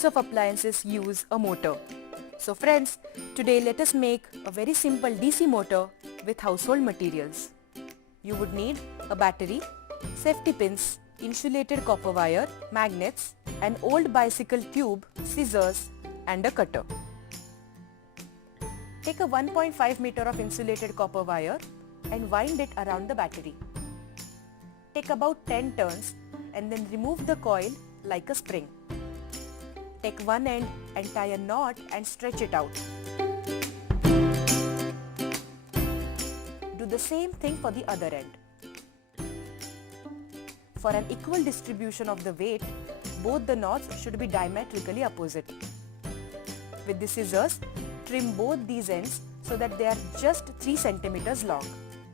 Hundreds of appliances use a motor. So friends, today let us make a very simple DC motor with household materials. You would need a battery, safety pins, insulated copper wire, magnets, an old bicycle tube, scissors and a cutter. Take a 1.5 meter of insulated copper wire and wind it around the battery. Take about 10 turns and then remove the coil like a spring. Take one end and tie a knot and stretch it out. Do the same thing for the other end. For an equal distribution of the weight, both the knots should be diametrically opposite. With the scissors, trim both these ends so that they are just 3 centimeters long.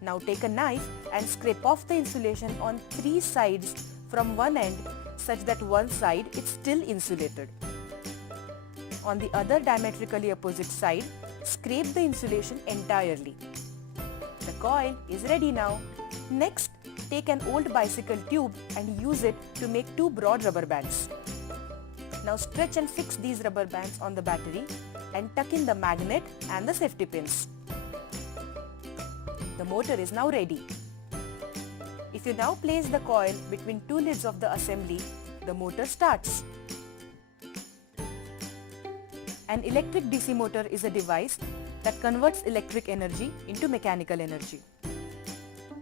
Now take a knife and scrape off the insulation on 3 sides from one end such that one side is still insulated. On the other diametrically opposite side, scrape the insulation entirely. The coil is ready now. Next, take an old bicycle tube and use it to make 2 broad rubber bands. Now stretch and fix these rubber bands on the battery and tuck in the magnet and the safety pins. The motor is now ready. If you now place the coil between 2 lids of the assembly, the motor starts. An electric DC motor is a device that converts electric energy into mechanical energy.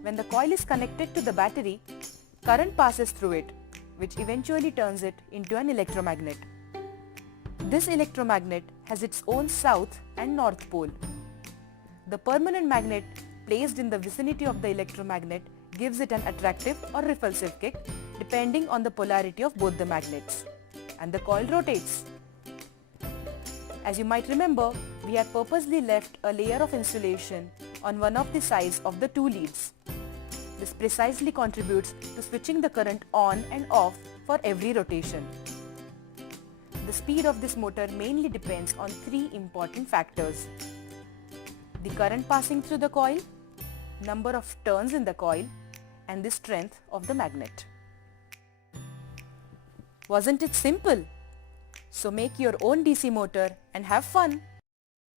When the coil is connected to the battery, current passes through it, which eventually turns it into an electromagnet. This electromagnet has its own south and north pole. The permanent magnet placed in the vicinity of the electromagnet gives it an attractive or repulsive kick depending on the polarity of both the magnets. And the coil rotates. As you might remember, we had purposely left a layer of insulation on one of the sides of the 2 leads. This precisely contributes to switching the current on and off for every rotation. The speed of this motor mainly depends on 3 important factors: the current passing through the coil, number of turns in the coil, and the strength of the magnet. Wasn't it simple? So make your own DC motor and have fun!